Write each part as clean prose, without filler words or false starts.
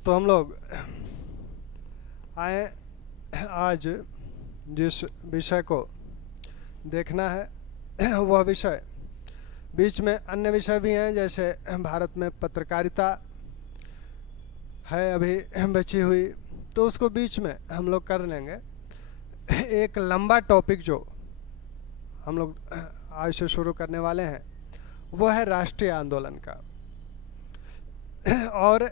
तो हम लोग आए आज जिस विषय को देखना है वह विषय, बीच में अन्य विषय भी हैं, जैसे भारत में पत्रकारिता है अभी बची हुई, तो उसको बीच में हम लोग कर लेंगे। एक लंबा टॉपिक जो हम लोग आज से शुरू करने वाले हैं वो है राष्ट्रीय आंदोलन का। और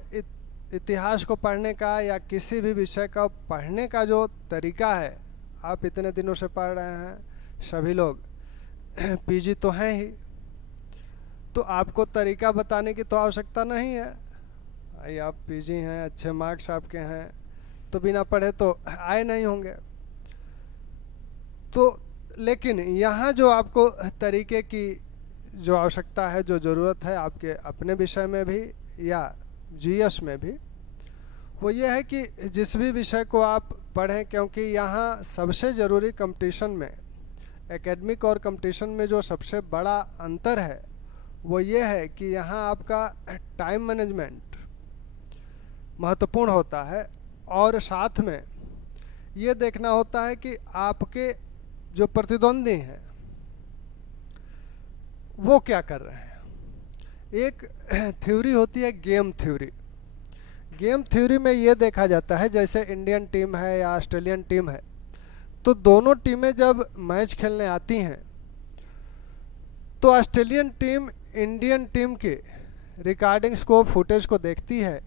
इतिहास को पढ़ने का या किसी भी विषय का पढ़ने का जो तरीका है, आप इतने दिनों से पढ़ रहे हैं, सभी लोग पीजी तो हैं ही, तो आपको तरीका बताने की तो आवश्यकता नहीं है। भाई आप पीजी हैं, अच्छे मार्क्स आपके हैं, तो बिना पढ़े तो आए नहीं होंगे। तो लेकिन यहाँ जो आपको तरीके की जो आवश्यकता है, जो ज़रूरत है आपके अपने विषय में भी या जीएस में भी, वो ये है कि जिस भी विषय को आप पढ़ें, क्योंकि यहाँ सबसे ज़रूरी कंपटीशन में, एकेडमिक और कंपटीशन में जो सबसे बड़ा अंतर है वो ये है कि यहाँ आपका टाइम मैनेजमेंट महत्वपूर्ण होता है, और साथ में ये देखना होता है कि आपके जो प्रतिद्वंदी हैं वो क्या कर रहे हैं। एक थ्योरी होती है गेम थ्योरी। गेम थ्योरी में ये देखा जाता है, जैसे इंडियन टीम है या ऑस्ट्रेलियन टीम है, तो दोनों टीमें जब मैच खेलने आती हैं तो ऑस्ट्रेलियन टीम इंडियन टीम के रिकॉर्डिंग्स को, फुटेज को देखती है,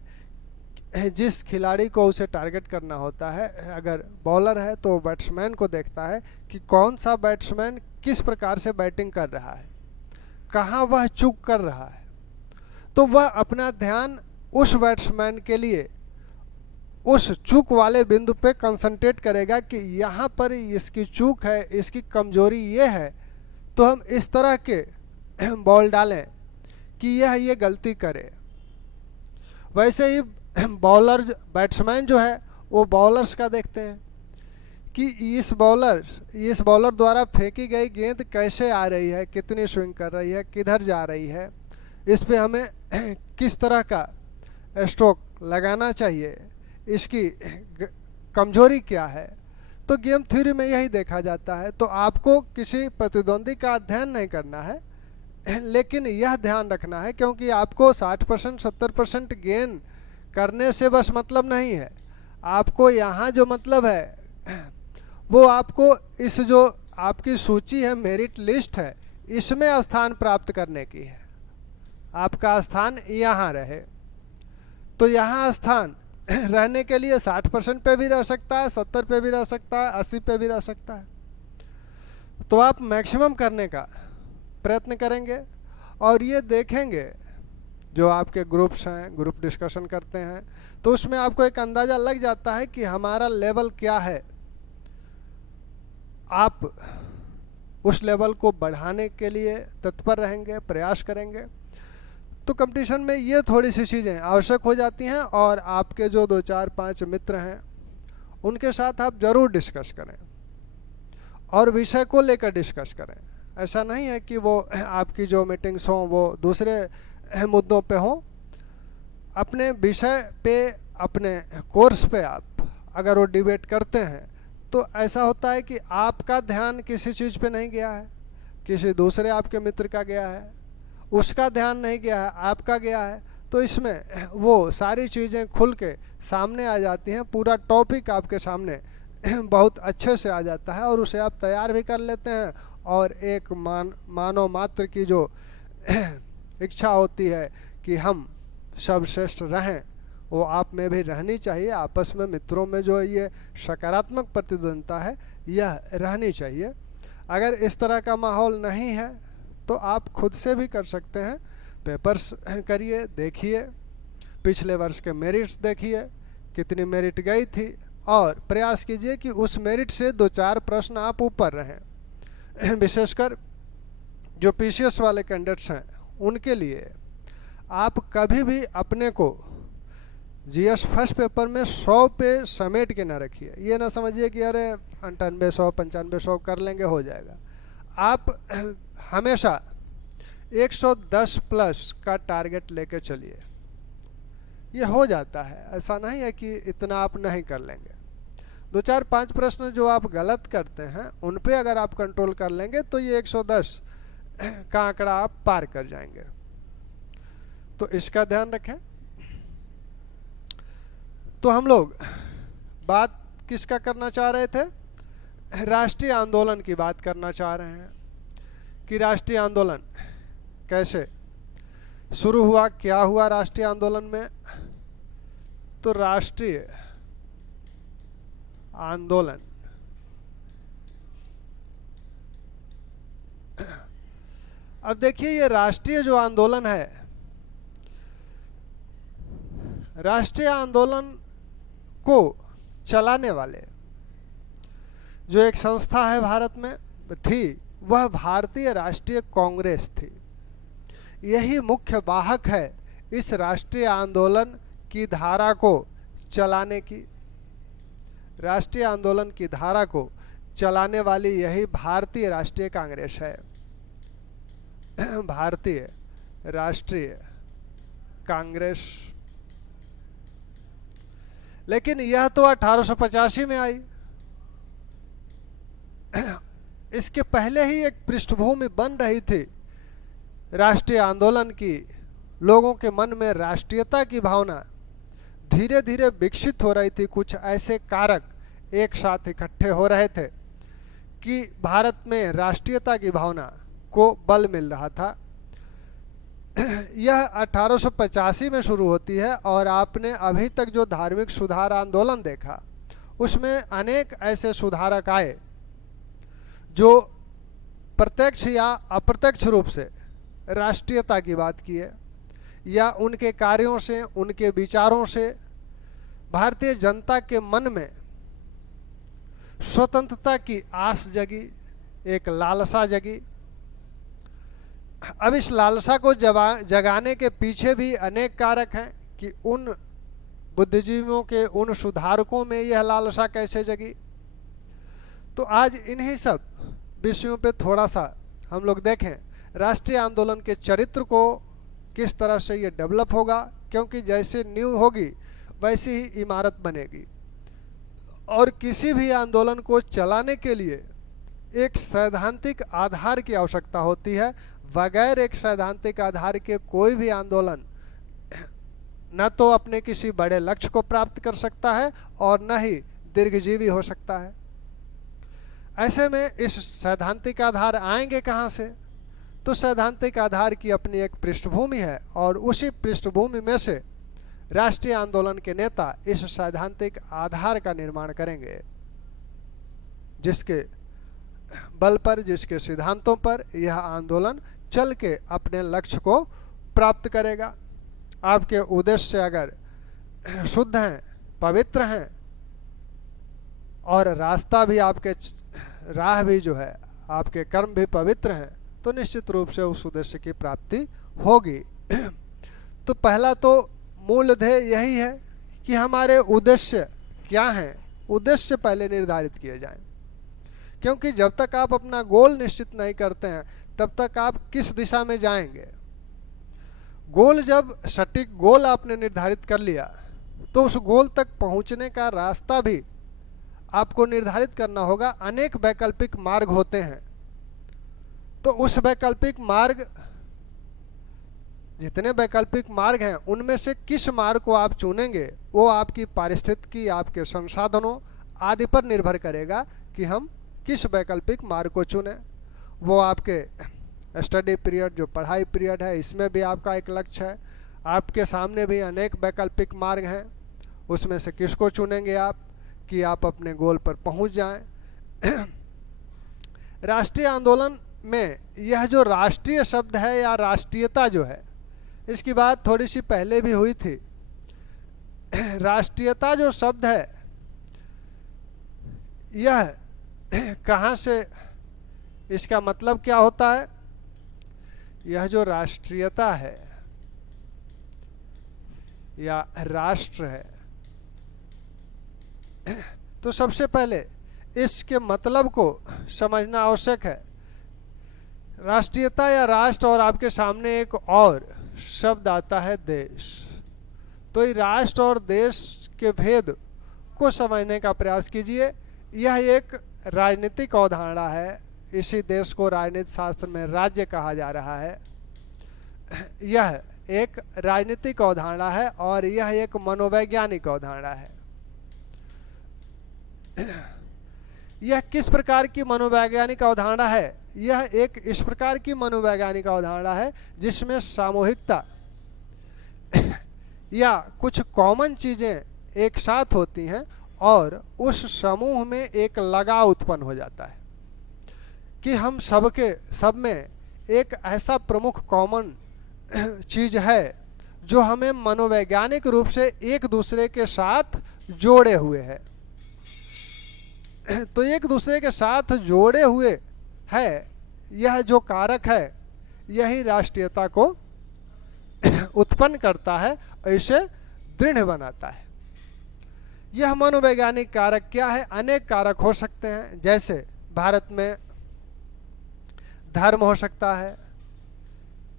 जिस खिलाड़ी को उसे टारगेट करना होता है। अगर बॉलर है तो बैट्समैन को देखता है कि कौन सा बैट्समैन किस प्रकार से बैटिंग कर रहा है, कहाँ वह चूक कर रहा है, तो वह अपना ध्यान उस बैट्समैन के लिए उस चूक वाले बिंदु पे कंसंट्रेट करेगा कि यहाँ पर इसकी चूक है, इसकी कमजोरी ये है, तो हम इस तरह के बॉल डालें कि यह ये गलती करे। वैसे ही बॉलर, बैट्समैन जो है वो बॉलर्स का देखते हैं कि इस बॉलर द्वारा फेंकी गई गेंद कैसे आ रही है, कितनी स्विंग कर रही है, किधर जा रही है, इस पे हमें किस तरह का स्ट्रोक लगाना चाहिए, इसकी कमजोरी क्या है। तो गेम थ्योरी में यही देखा जाता है। तो आपको किसी प्रतिद्वंदी का अध्ययन नहीं करना है, लेकिन यह ध्यान रखना है, क्योंकि आपको 60% 70% गेन करने से बस मतलब नहीं है। आपको यहाँ जो मतलब है वो आपको इस जो आपकी सूची है, मेरिट लिस्ट है, इसमें स्थान प्राप्त करने की है। आपका स्थान यहाँ रहे, तो यहाँ स्थान रहने के लिए 60% पे भी रह सकता है, 70 पे भी रह सकता है, 80 पे भी रह सकता है। तो आप मैक्सिमम करने का प्रयत्न करेंगे और ये देखेंगे, जो आपके ग्रुप्स हैं, ग्रुप डिस्कशन करते हैं, तो उसमें आपको एक अंदाज़ा लग जाता है कि हमारा लेवल क्या है। आप उस लेवल को बढ़ाने के लिए तत्पर रहेंगे, प्रयास करेंगे। तो कंपटीशन में ये थोड़ी सी चीज़ें आवश्यक हो जाती हैं, और आपके जो 2 4 5 मित्र हैं उनके साथ आप ज़रूर डिस्कस करें और विषय को लेकर डिस्कस करें। ऐसा नहीं है कि वो आपकी जो मीटिंग्स हों वो दूसरे मुद्दों पे हों। अपने विषय पे, अपने कोर्स पे आप अगर वो डिबेट करते हैं तो ऐसा होता है कि आपका ध्यान किसी चीज़ पे नहीं गया है, किसी दूसरे आपके मित्र का गया है, उसका ध्यान नहीं गया है, आपका गया है। तो इसमें वो सारी चीज़ें खुल के सामने आ जाती हैं, पूरा टॉपिक आपके सामने बहुत अच्छे से आ जाता है, और उसे आप तैयार भी कर लेते हैं। और एक मानव मात्र की जो इच्छा होती है कि हम सर्वश्रेष्ठ रहें, वो आप में भी रहनी चाहिए। आपस में मित्रों में जो ये सकारात्मक प्रतिद्वंदिता है यह रहनी चाहिए। अगर इस तरह का माहौल नहीं है तो आप खुद से भी कर सकते हैं। पेपर्स करिए, देखिए, पिछले वर्ष के मेरिट्स देखिए, कितनी मेरिट गई थी, और प्रयास कीजिए कि उस मेरिट से 2 4 प्रश्न आप ऊपर रहें। विशेषकर जो पीसीएस वाले कैंडिडेट्स हैं उनके लिए आप कभी भी अपने को जीएस फर्स्ट पेपर में 100 पे समेट के ना रखिए। ये ना समझिए कि अरे 98 100 95 100 कर लेंगे हो जाएगा। आप हमेशा 110 प्लस का टारगेट लेके चलिए। ये हो जाता है, ऐसा नहीं है कि इतना आप नहीं कर लेंगे। 2 4 5 प्रश्न जो आप गलत करते हैं उन पे अगर आप कंट्रोल कर लेंगे तो ये 110 का आंकड़ा आप पार कर जाएंगे। तो इसका ध्यान रखें। तो हम लोग बात किसका करना चाह रहे थे? राष्ट्रीय आंदोलन की बात करना चाह रहे हैं कि राष्ट्रीय आंदोलन कैसे शुरू हुआ, क्या हुआ राष्ट्रीय आंदोलन में। तो राष्ट्रीय आंदोलन अब देखिए, ये राष्ट्रीय जो आंदोलन है, राष्ट्रीय आंदोलन को चलाने वाले जो एक संस्था है भारत में थी, वह भारतीय राष्ट्रीय कांग्रेस थी। यही मुख्य वाहक है इस राष्ट्रीय आंदोलन की धारा को चलाने की। राष्ट्रीय आंदोलन की धारा को चलाने वाली यही भारतीय राष्ट्रीय कांग्रेस है, भारतीय राष्ट्रीय कांग्रेस। लेकिन यह तो 1885 में आई। इसके पहले ही एक पृष्ठभूमि बन रही थी राष्ट्रीय आंदोलन की। लोगों के मन में राष्ट्रीयता की भावना धीरे धीरे विकसित हो रही थी। कुछ ऐसे कारक एक साथ इकट्ठे हो रहे थे कि भारत में राष्ट्रीयता की भावना को बल मिल रहा था। यह 1885 में शुरू होती है और आपने अभी तक जो धार्मिक सुधार आंदोलन देखा उसमें अनेक ऐसे सुधारक आए जो प्रत्यक्ष या अप्रत्यक्ष रूप से राष्ट्रीयता की बात किए, या उनके कार्यों से, उनके विचारों से भारतीय जनता के मन में स्वतंत्रता की आस जगी, एक लालसा जगी। अब इस लालसा को जगाने के पीछे भी अनेक कारक हैं कि उन बुद्धिजीवियों के, उन सुधारकों में यह लालसा कैसे जगी। तो आज इन्हीं सब विषयों पे थोड़ा सा हम लोग देखें, राष्ट्रीय आंदोलन के चरित्र को किस तरह से ये डेवलप होगा, क्योंकि जैसे नींव होगी वैसी ही इमारत बनेगी। और किसी भी आंदोलन को चलाने के लिए एक सैद्धांतिक आधार की आवश्यकता होती है। बगैर एक सैद्धांतिक आधार के कोई भी आंदोलन न तो अपने किसी बड़े लक्ष्य को प्राप्त कर सकता है और न ही दीर्घजीवी हो सकता है। ऐसे में इस सैद्धांतिक आधार आएंगे कहाँ से? तो सैद्धांतिक आधार की अपनी एक पृष्ठभूमि है और उसी पृष्ठभूमि में से राष्ट्रीय आंदोलन के नेता इस सैद्धांतिक आधार का निर्माण करेंगे, जिसके बल पर, जिसके सिद्धांतों पर यह आंदोलन चल के अपने लक्ष्य को प्राप्त करेगा। आपके उद्देश्य अगर शुद्ध हैं, पवित्र हैं और रास्ता भी, आपके राह भी जो है, आपके कर्म भी पवित्र हैं, तो निश्चित रूप से उस उद्देश्य की प्राप्ति होगी। तो पहला तो मूल ध्येय यही है कि हमारे उद्देश्य क्या हैं, उद्देश्य पहले निर्धारित किए जाएं। क्योंकि जब तक आप अपना गोल निश्चित नहीं करते हैं तब तक आप किस दिशा में जाएंगे। गोल, जब सटीक गोल आपने निर्धारित कर लिया तो उस गोल तक पहुंचने का रास्ता भी आपको निर्धारित करना होगा। अनेक वैकल्पिक मार्ग होते हैं, तो उस वैकल्पिक मार्ग, जितने वैकल्पिक मार्ग हैं उनमें से किस मार्ग को आप चुनेंगे वो आपकी पारिस्थितिकी, आपके संसाधनों आदि पर निर्भर करेगा कि हम किस वैकल्पिक मार्ग को चुनें। वो आपके स्टडी पीरियड, जो पढ़ाई पीरियड है, इसमें भी आपका एक लक्ष्य है। आपके सामने भी अनेक वैकल्पिक मार्ग हैं, उसमें से किसको चुनेंगे आप कि आप अपने गोल पर पहुंच जाएं। राष्ट्रीय आंदोलन में यह जो राष्ट्रीय शब्द है या राष्ट्रीयता जो है, इसकी बात थोड़ी सी पहले भी हुई थी। राष्ट्रीयता जो शब्द है यह कहाँ से, इसका मतलब क्या होता है? यह जो राष्ट्रीयता है या राष्ट्र है, तो सबसे पहले इसके मतलब को समझना आवश्यक है। राष्ट्रीयता या राष्ट्र, और आपके सामने एक और शब्द आता है देश। तो ये राष्ट्र और देश के भेद को समझने का प्रयास कीजिए। यह एक राजनीतिक अवधारणा है। इसी देश को राजनीति शास्त्र में राज्य कहा जा रहा है। यह एक राजनीतिक अवधारणा है और यह एक मनोवैज्ञानिक अवधारणा है। यह किस प्रकार की मनोवैज्ञानिक अवधारणा है? यह एक इस प्रकार की मनोवैज्ञानिक अवधारणा है जिसमें सामूहिकता या कुछ कॉमन चीजें एक साथ होती हैं और उस समूह में एक लगाव उत्पन्न हो जाता है कि हम सब में एक ऐसा प्रमुख कॉमन चीज है जो हमें मनोवैज्ञानिक रूप से एक दूसरे के साथ जोड़े हुए है। तो एक दूसरे के साथ जोड़े हुए है, यह जो कारक है यही राष्ट्रीयता को उत्पन्न करता है, इसे दृढ़ बनाता है। यह मनोवैज्ञानिक कारक क्या है? अनेक कारक हो सकते हैं। जैसे भारत में धर्म हो सकता है,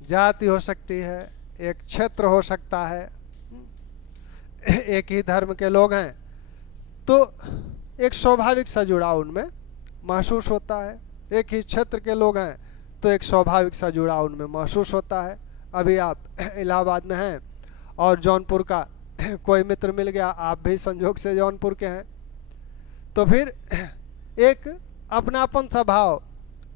जाति हो सकती है, एक क्षेत्र हो सकता है। एक ही धर्म के लोग हैं तो एक स्वाभाविक सा जुड़ाव उनमें महसूस होता है। एक ही क्षेत्र के लोग हैं तो एक स्वाभाविक सा जुड़ाव उनमें महसूस होता है। अभी आप इलाहाबाद में हैं और जौनपुर का कोई मित्र मिल गया, आप भी संजोग से जौनपुर के हैं, तो फिर एक अपनापन सा भाव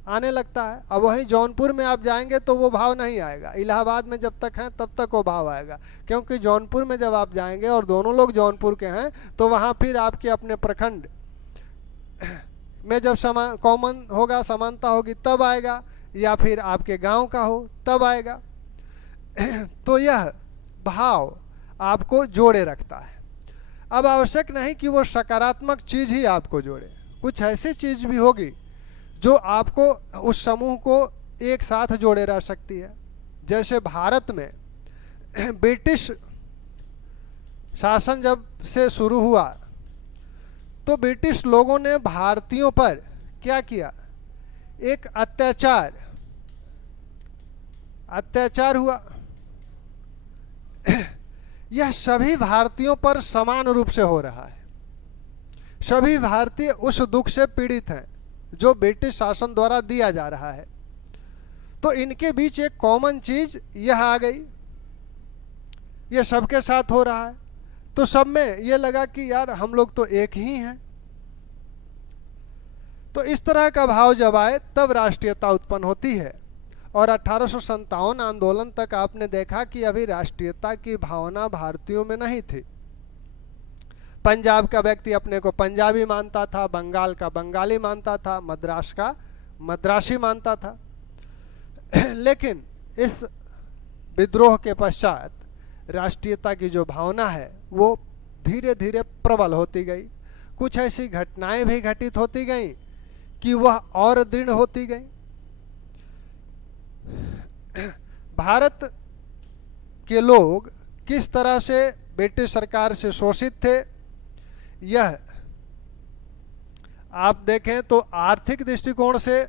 आने लगता है। अब वहीं जौनपुर में आप जाएंगे तो वो भाव नहीं आएगा। इलाहाबाद में जब तक हैं तब तक वो भाव आएगा, क्योंकि जौनपुर में जब आप जाएंगे और दोनों लोग जौनपुर के हैं तो वहाँ फिर आपके अपने प्रखंड में जब कॉमन होगा, समानता होगी तब आएगा, या फिर आपके गांव का हो तब आएगा। तो यह भाव आपको जोड़े रखता है। अब आवश्यक नहीं कि वो सकारात्मक चीज ही आपको जोड़े, कुछ ऐसी चीज भी होगी जो आपको उस समूह को एक साथ जोड़े रह सकती है। जैसे भारत में ब्रिटिश शासन जब से शुरू हुआ तो ब्रिटिश लोगों ने भारतीयों पर क्या किया? एक अत्याचार हुआ। यह सभी भारतीयों पर समान रूप से हो रहा है। सभी भारतीय उस दुख से पीड़ित हैं जो ब्रिटिश शासन द्वारा दिया जा रहा है। तो इनके बीच एक कॉमन चीज यह आ गई, यह सबके साथ हो रहा है, तो सब में यह लगा कि यार हम लोग तो एक ही हैं। तो इस तरह का भाव जब आए तब राष्ट्रीयता उत्पन्न होती है। और 1857 आंदोलन तक आपने देखा कि अभी राष्ट्रीयता की भावना भारतीयों में नहीं थी। पंजाब का व्यक्ति अपने को पंजाबी मानता था, बंगाल का बंगाली मानता था, मद्रास का मद्रासी मानता था। लेकिन इस विद्रोह के पश्चात राष्ट्रीयता की जो भावना है वो धीरे धीरे प्रबल होती गई। कुछ ऐसी घटनाएं भी घटित होती गईं कि वह और दृढ़ होती गई। भारत के लोग किस तरह से ब्रिटिश सरकार से शोषित थे, यह आप देखें तो आर्थिक दृष्टिकोण से,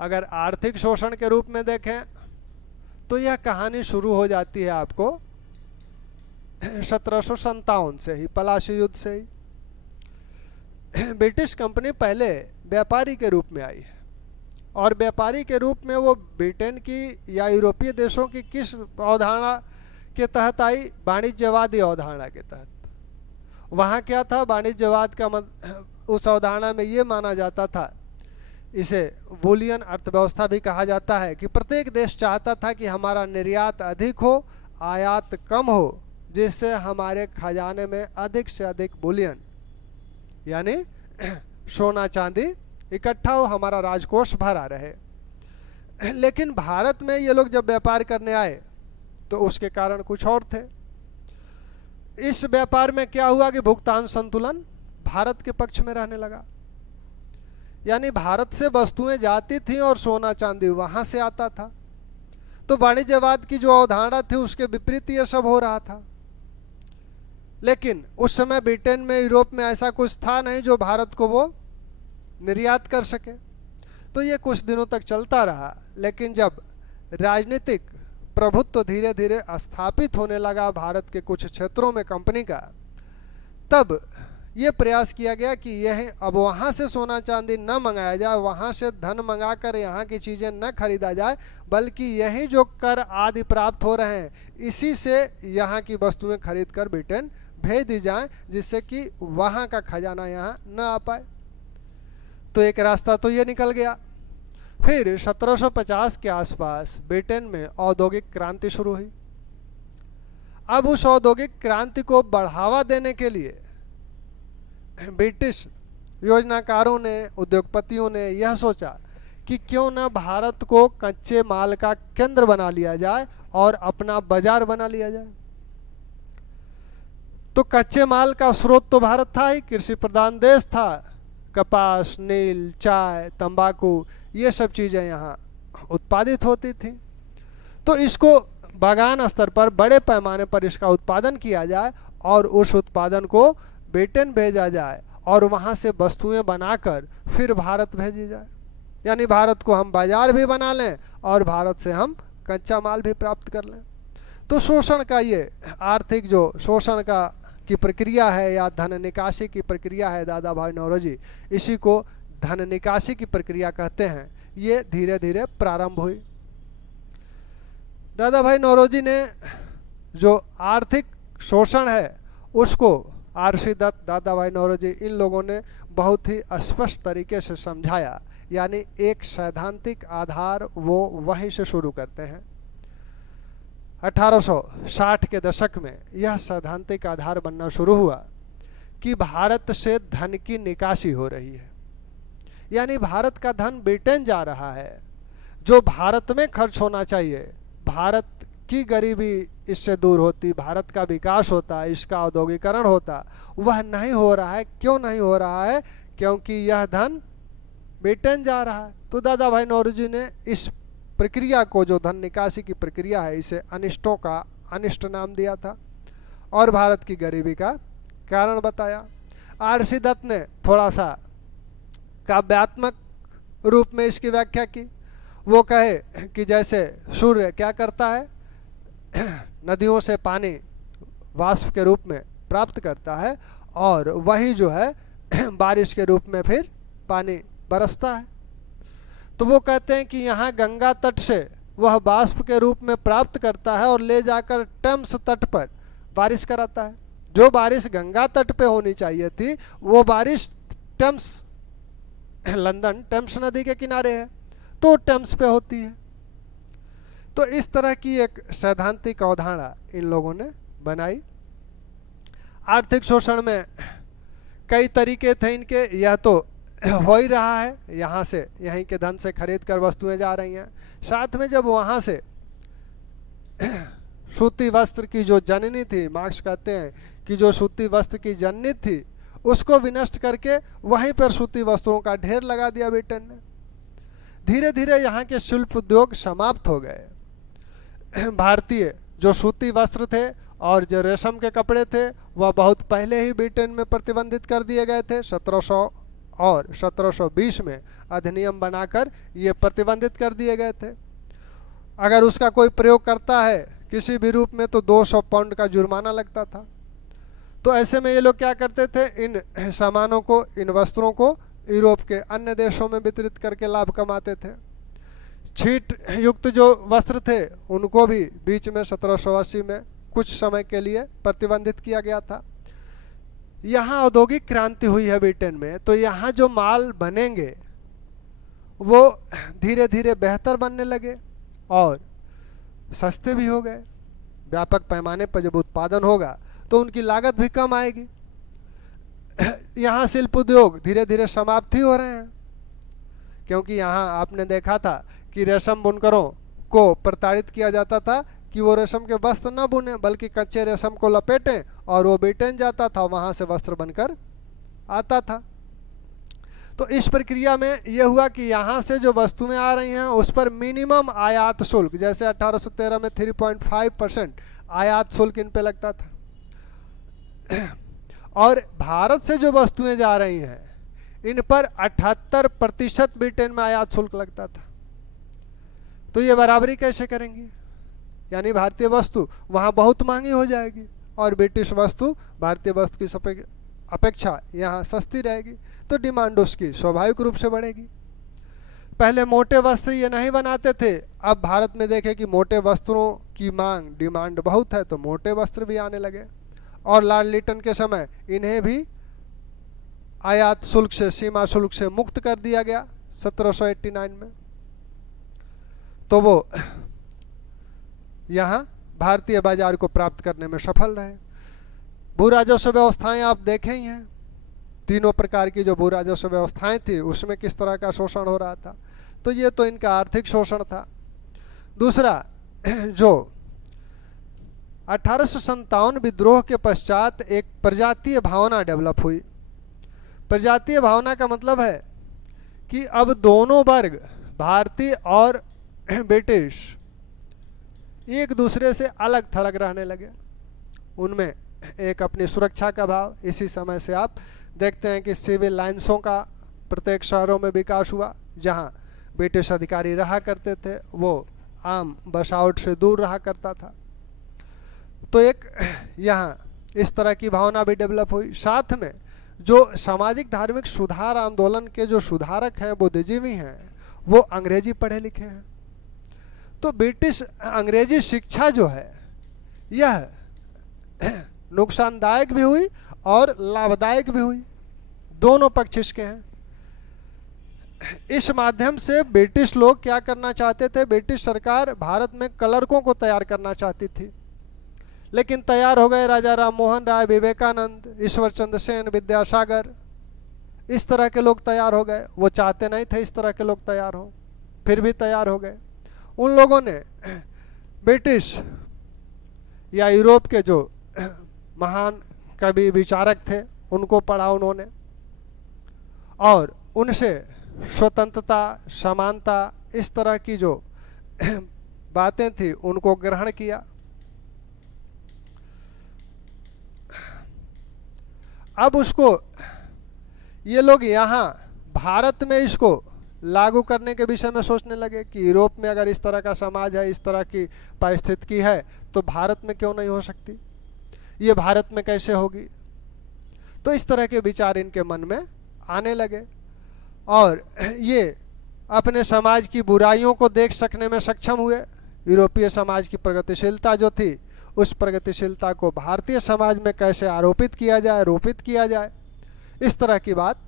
अगर आर्थिक शोषण के रूप में देखें तो यह कहानी शुरू हो जाती है आपको 1757 से ही, पलासी युद्ध से ही। ब्रिटिश कंपनी पहले व्यापारी के रूप में आई है और व्यापारी के रूप में वो ब्रिटेन की या यूरोपीय देशों की किस अवधारणा के तहत आई? वाणिज्यवादी अवधारणा के तहत। वहाँ क्या था? वाणिज्यवाद का उस अवधारणा में ये माना जाता था, इसे बुलियन अर्थव्यवस्था भी कहा जाता है, कि प्रत्येक देश चाहता था कि हमारा निर्यात अधिक हो, आयात कम हो, जिससे हमारे खजाने में अधिक से अधिक बुलियन यानी सोना चांदी इकट्ठा हो, हमारा राजकोष भरा रहे। लेकिन भारत में ये लोग जब व्यापार करने आए तो उसके कारण कुछ और थे। इस व्यापार में क्या हुआ कि भुगतान संतुलन भारत के पक्ष में रहने लगा, यानी भारत से वस्तुएं जाती थी और सोना चांदी वहां से आता था। तो वाणिज्यवाद की जो अवधारणा थी उसके विपरीत ये सब हो रहा था। लेकिन उस समय ब्रिटेन में, यूरोप में ऐसा कुछ था नहीं जो भारत को वो निर्यात कर सके। तो ये कुछ दिनों तक चलता रहा। लेकिन जब राजनीतिक प्रभुत्व धीरे धीरे स्थापित होने लगा भारत के कुछ क्षेत्रों में कंपनी का, तब ये प्रयास किया गया कि यह अब वहाँ से सोना चांदी न मंगाया जाए, वहाँ से धन मंगाकर यहाँ की चीज़ें न खरीदा जाए, बल्कि यही जो कर आदि प्राप्त हो रहे हैं इसी से यहाँ की वस्तुएं खरीद कर ब्रिटेन भेज दी जाएं, जिससे कि वहाँ का खजाना यहाँ न आ पाए। तो एक रास्ता तो ये निकल गया। फिर 1750 के आसपास ब्रिटेन में औद्योगिक क्रांति शुरू हुई। अब उस औद्योगिक क्रांति को बढ़ावा देने के लिए ब्रिटिश योजनाकारों ने, उद्योगपतियों ने यह सोचा कि क्यों न भारत को कच्चे माल का केंद्र बना लिया जाए और अपना बाजार बना लिया जाए। तो कच्चे माल का स्रोत तो भारत था ही, कृषि प्रधान देश था। कपास, नील, चाय, तंबाकू, ये सब चीज़ें यहाँ उत्पादित होती थी। तो इसको बागान स्तर पर बड़े पैमाने पर इसका उत्पादन किया जाए और उस उत्पादन को ब्रिटेन भेजा जाए और वहाँ से वस्तुएं बनाकर फिर भारत भेजी जाए। यानी भारत को हम बाजार भी बना लें और भारत से हम कच्चा माल भी प्राप्त कर लें। तो शोषण का ये आर्थिक जो शोषण का की प्रक्रिया है या धन निकासी की प्रक्रिया है दादा भाई नौरोजी, इसी को धन निकासी की प्रक्रिया कहते हैं। ये धीरे धीरे प्रारंभ हुई। दादा भाई नौरोजी ने जो आर्थिक शोषण है उसको आरसी दत्त, दादा भाई नौरोजी, इन लोगों ने बहुत ही स्पष्ट तरीके से समझाया। यानी एक सैद्धांतिक आधार वो वहीं से शुरू करते हैं। 1860 के दशक में यह सैद्धांतिक आधार बनना शुरू हुआ कि भारत से धन की निकासी हो रही है। यानी भारत का धन ब्रिटेन जा रहा है, जो भारत में खर्च होना चाहिए, भारत की गरीबी इससे दूर होती, भारत का विकास होता, इसका औद्योगिकरण होता, वह नहीं हो रहा है। क्यों नहीं हो रहा है? क्योंकि यह धन ब्रिटेन जा रहा है। तो दादा भाई नौरोजी ने इस प्रक्रिया को, जो धन निकासी की प्रक्रिया है, इसे अनिष्टों का अनिष्ट नाम दिया था और भारत की गरीबी का कारण बताया। आरसी दत्त ने थोड़ा सा काव्यात्मक रूप में इसकी व्याख्या की। वो कहे कि जैसे सूर्य क्या करता है, नदियों से पानी वाष्प के रूप में प्राप्त करता है और वही जो है बारिश के रूप में फिर पानी बरसता है। तो वो कहते हैं कि यहाँ गंगा तट से वह वाष्प के रूप में प्राप्त करता है और ले जाकर टेम्स तट पर बारिश कराता है। जो बारिश गंगा तट पे होनी चाहिए थी, वो बारिश टेम्स, लंदन टेम्स नदी के किनारे है, तो टेम्स पे होती है। तो इस तरह की एक सैद्धांतिक अवधारणा इन लोगों ने बनाई। आर्थिक शोषण में कई तरीके थे इनके। यह तो हो ही रहा है, यहाँ से, यहीं के धन से खरीद कर वस्तुएं जा रही हैं। साथ में जब वहाँ से सूती वस्त्र की जो जननी थी, मार्क्स कहते हैं कि जो सूती वस्त्र की जननी थी, उसको विनष्ट करके वहीं पर सूती वस्त्रों का ढेर लगा दिया ब्रिटेन ने। धीरे धीरे यहाँ के शिल्प उद्योग समाप्त हो गए। भारतीय जो सूती वस्त्र थे और जो रेशम के कपड़े थे, वह बहुत पहले ही ब्रिटेन में प्रतिबंधित कर दिए गए थे। 1700 और 1720 में अधिनियम बनाकर ये प्रतिबंधित कर दिए गए थे। अगर उसका कोई प्रयोग करता है किसी भी रूप में तो 200 पाउंड का जुर्माना लगता था। तो ऐसे में ये लोग क्या करते थे, इन सामानों को, इन वस्त्रों को यूरोप के अन्य देशों में वितरित करके लाभ कमाते थे। छीट युक्त जो वस्त्र थे उनको भी बीच में 1780 में कुछ समय के लिए प्रतिबंधित किया गया था। यहाँ औद्योगिक क्रांति हुई है ब्रिटेन में, तो यहाँ जो माल बनेंगे वो धीरे धीरे बेहतर बनने लगे और सस्ते भी हो गए। व्यापक पैमाने पर जब उत्पादन होगा तो उनकी लागत भी कम आएगी। यहाँ शिल्प उद्योग धीरे धीरे समाप्त ही हो रहे हैं, क्योंकि यहाँ आपने देखा था कि रेशम बुनकरों को प्रताड़ित किया जाता था कि वो रेशम के वस्त्र न बुने बल्कि कच्चे रेशम को लपेटें, और वो ब्रिटेन जाता था, वहाँ से वस्त्र बनकर आता था। तो इस प्रक्रिया में यह हुआ कि यहाँ से जो वस्तुएं आ रही हैं उस पर मिनिमम आयात शुल्क, जैसे 1813 में 3.5% आयात शुल्क इन पे लगता था, और भारत से जो वस्तुएं जा रही हैं इन पर 78% ब्रिटेन में आयात शुल्क लगता था। तो ये बराबरी कैसे करेंगी? यानी भारतीय वस्तु वहाँ बहुत महंगी हो जाएगी और ब्रिटिश वस्तु भारतीय वस्तु की अपेक्षा यहाँ सस्ती रहेगी, तो डिमांड उसकी स्वाभाविक रूप से बढ़ेगी। पहले मोटे वस्त्र ये नहीं बनाते थे, अब भारत में देखें कि मोटे वस्त्रों की मांग डिमांड बहुत है, तो मोटे वस्त्र भी आने लगे। और लॉर्ड लिटन के समय इन्हें भी आयात शुल्क से, सीमा शुल्क से मुक्त कर दिया गया 1789 में। तो वो यहाँ भारतीय बाजार को प्राप्त करने में सफल रहे। भू राजस्व व्यवस्थाएं आप देखें ही हैं, तीनों प्रकार की जो भू राजस्व व्यवस्थाएं थी उसमें किस तरह का शोषण हो रहा था, तो ये तो इनका आर्थिक शोषण था। दूसरा, जो 1857 विद्रोह के पश्चात एक प्रजातीय भावना डेवलप हुई। प्रजातीय भावना का मतलब है कि अब दोनों वर्ग, भारतीय और ब्रिटिश, एक दूसरे से अलग थलग रहने लगे। उनमें एक अपनी सुरक्षा का भाव, इसी समय से आप देखते हैं कि सिविल लाइन्सों का प्रत्येक शहरों में विकास हुआ। जहां ब्रिटिश अधिकारी रहा करते थे वो आम बसावट से दूर रहा करता था, तो एक यहाँ इस तरह की भावना भी डेवलप हुई। साथ में जो सामाजिक धार्मिक सुधार आंदोलन के जो सुधारक हैं, बुद्धिजीवी हैं, वो अंग्रेजी पढ़े लिखे हैं। तो ब्रिटिश अंग्रेजी शिक्षा जो है यह नुकसानदायक भी हुई और लाभदायक भी हुई, दोनों पक्ष इसके हैं। इस माध्यम से ब्रिटिश लोग क्या करना चाहते थे, ब्रिटिश सरकार भारत में क्लर्कों को तैयार करना चाहती थी, लेकिन तैयार हो गए राजा राम मोहन राय, विवेकानंद, ईश्वर चंद्र सेन, विद्यासागर, इस तरह के लोग तैयार हो गए। वो चाहते नहीं थे इस तरह के लोग तैयार हो, फिर भी तैयार हो गए। उन लोगों ने ब्रिटिश या यूरोप के जो महान कवि विचारक थे उनको पढ़ा उन्होंने, और उनसे स्वतंत्रता, समानता, इस तरह की जो बातें थी उनको ग्रहण किया। अब उसको ये लोग यहाँ भारत में इसको लागू करने के विषय में सोचने लगे कि यूरोप में अगर इस तरह का समाज है, इस तरह की पारिस्थितिकी है, तो भारत में क्यों नहीं हो सकती, ये भारत में कैसे होगी। तो इस तरह के विचार इनके मन में आने लगे और ये अपने समाज की बुराइयों को देख सकने में सक्षम हुए। यूरोपीय समाज की प्रगतिशीलता जो थी, उस प्रगतिशीलता को भारतीय समाज में कैसे आरोपित किया जाए, रोपित किया जाए, इस तरह की बात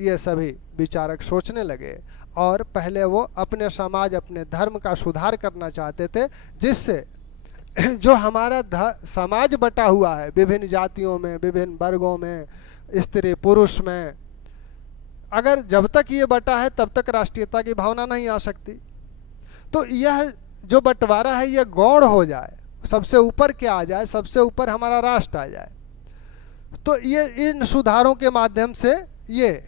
ये सभी विचारक सोचने लगे। और पहले वो अपने समाज, अपने धर्म का सुधार करना चाहते थे, जिससे जो हमारा समाज बटा हुआ है विभिन्न जातियों में, विभिन्न वर्गों में, स्त्री पुरुष में, अगर जब तक ये बटा है तब तक राष्ट्रीयता की भावना नहीं आ सकती। तो यह जो बंटवारा है यह गौण हो जाए, सबसे ऊपर क्या आ जाए, सबसे ऊपर हमारा राष्ट्र आ जाए। तो ये इन सुधारों के माध्यम से ये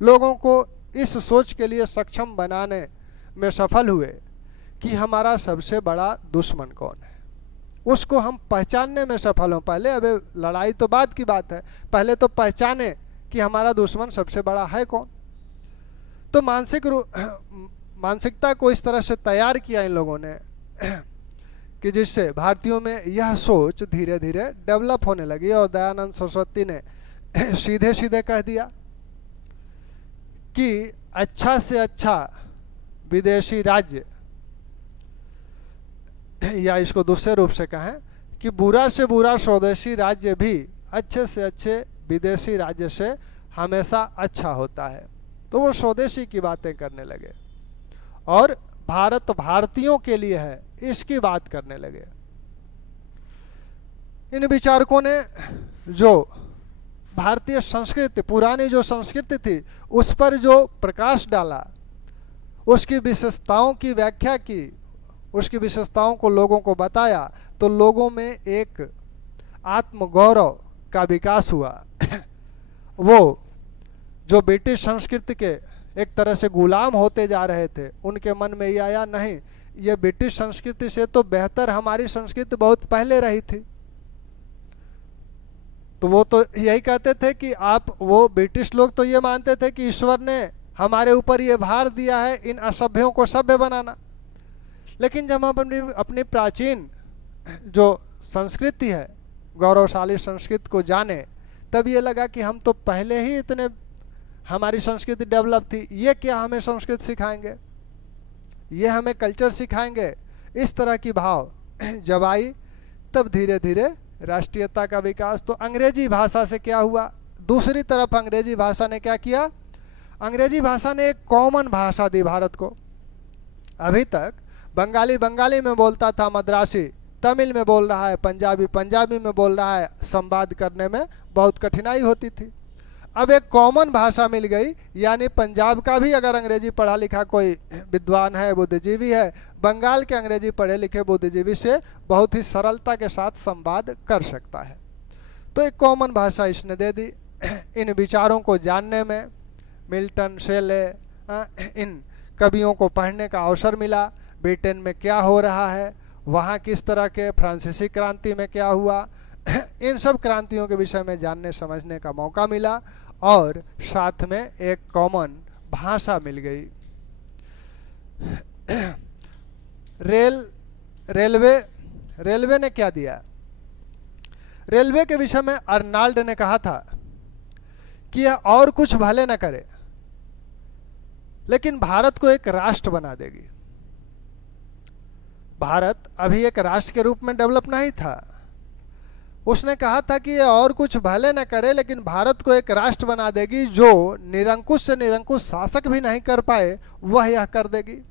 लोगों को इस सोच के लिए सक्षम बनाने में सफल हुए कि हमारा सबसे बड़ा दुश्मन कौन है, उसको हम पहचानने में सफल हों। पहले, अबे लड़ाई तो बाद की बात है, पहले तो पहचाने कि हमारा दुश्मन सबसे बड़ा है कौन। तो मानसिकता को इस तरह से तैयार किया इन लोगों ने कि जिससे भारतीयों में यह सोच धीरे धीरे डेवलप होने लगी। और दयानंद सरस्वती ने सीधे सीधे कह दिया कि अच्छा से अच्छा विदेशी राज्य, या इसको दूसरे रूप से कहें कि बुरा से बुरा स्वदेशी राज्य भी अच्छे से अच्छे विदेशी राज्य से हमेशा अच्छा होता है। तो वो स्वदेशी की बातें करने लगे और भारत भारतीयों के लिए है, इसकी बात करने लगे। इन विचारकों ने जो भारतीय संस्कृति, पुरानी जो संस्कृति थी, उस पर जो प्रकाश डाला, उसकी विशेषताओं की व्याख्या की, उसकी विशेषताओं को लोगों को बताया, तो लोगों में एक आत्मगौरव का विकास हुआ। वो जो ब्रिटिश संस्कृति के एक तरह से गुलाम होते जा रहे थे, उनके मन में ये आया, नहीं, ये ब्रिटिश संस्कृति से तो बेहतर हमारी संस्कृति बहुत पहले रही थी। तो वो तो यही कहते थे कि आप, वो ब्रिटिश लोग तो ये मानते थे कि ईश्वर ने हमारे ऊपर ये भार दिया है इन असभ्यों को सभ्य बनाना, लेकिन जब हम अपनी अपनी प्राचीन जो संस्कृति है, गौरवशाली संस्कृति को जाने, तब ये लगा कि हम तो पहले ही इतने, हमारी संस्कृति डेवलप थी, ये क्या हमें संस्कृत सिखाएंगे, ये हमें कल्चर सिखाएंगे। इस तरह की भाव जब आई, तब धीरे धीरे राष्ट्रीयता का विकास। तो अंग्रेजी भाषा से क्या हुआ, दूसरी तरफ अंग्रेजी भाषा ने क्या किया, अंग्रेजी भाषा ने एक कॉमन भाषा दी भारत को। अभी तक बंगाली बंगाली में बोलता था, मद्रासी तमिल में बोल रहा है, पंजाबी पंजाबी में बोल रहा है, संवाद करने में बहुत कठिनाई होती थी। अब एक कॉमन भाषा मिल गई, यानी पंजाब का भी अगर अंग्रेजी पढ़ा लिखा कोई विद्वान है, बुद्धिजीवी है, बंगाल के अंग्रेजी पढ़े लिखे बुद्धिजीवी से बहुत ही सरलता के साथ संवाद कर सकता है। तो एक कॉमन भाषा इसने दे दी। इन विचारों को जानने में मिल्टन, शेले, इन कवियों को पढ़ने का अवसर मिला। ब्रिटेन में क्या हो रहा है, वहाँ किस तरह के, फ्रांसीसी क्रांति में क्या हुआ, इन सब क्रांतियों के विषय में जानने समझने का मौका मिला, और साथ में एक कॉमन भाषा मिल गई। रेलवे ने क्या दिया, रेलवे के विषय में अर्नाल्ड ने कहा था कि यह और कुछ भले न करे, लेकिन भारत को एक राष्ट्र बना देगी। भारत अभी एक राष्ट्र के रूप में डेवलप नहीं था। उसने कहा था कि ये और कुछ भले न करे, लेकिन भारत को एक राष्ट्र बना देगी, जो निरंकुश से निरंकुश शासक भी नहीं कर पाए, वह यह कर देगी।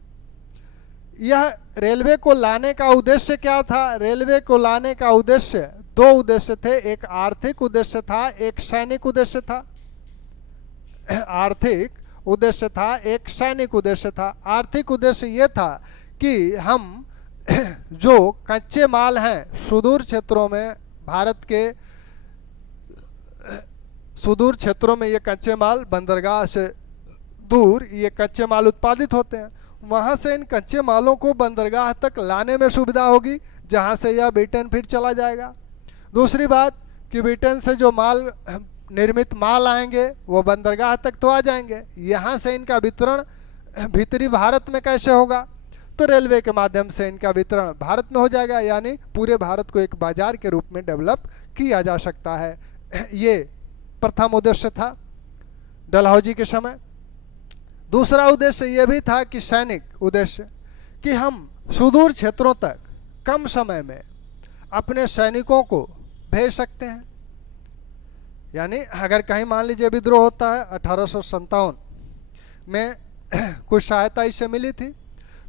यह रेलवे को लाने का उद्देश्य क्या था, रेलवे को लाने का उद्देश्य, दो उद्देश्य थे, एक आर्थिक उद्देश्य था, एक सैनिक उद्देश्य था। आर्थिक उद्देश्य था, एक सैनिक उद्देश्य था। आर्थिक उद्देश्य यह था कि हम जो कच्चे माल हैं सुदूर क्षेत्रों में, भारत के सुदूर क्षेत्रों में ये कच्चे माल बंदरगाह से दूर ये कच्चे माल उत्पादित होते हैं, वहाँ से इन कच्चे मालों को बंदरगाह तक लाने में सुविधा होगी, जहाँ से यह ब्रिटेन फिर चला जाएगा। दूसरी बात कि ब्रिटेन से जो माल निर्मित माल आएंगे वो बंदरगाह तक तो आ जाएंगे, यहाँ से इनका वितरण भीतरी भारत में कैसे होगा, तो रेलवे के माध्यम से इनका वितरण भारत में हो जाएगा, यानी पूरे भारत को एक बाजार के रूप में डेवलप किया जा सकता है। ये प्रथम उद्देश्य था डलहौजी के समय। दूसरा उद्देश्य यह भी था कि सैनिक उद्देश्य, कि हम सुदूर क्षेत्रों तक कम समय में अपने सैनिकों को भेज सकते हैं। यानी अगर कहीं मान लीजिए विद्रोह होता है, 1857 में कुछ सहायता इससे मिली थी,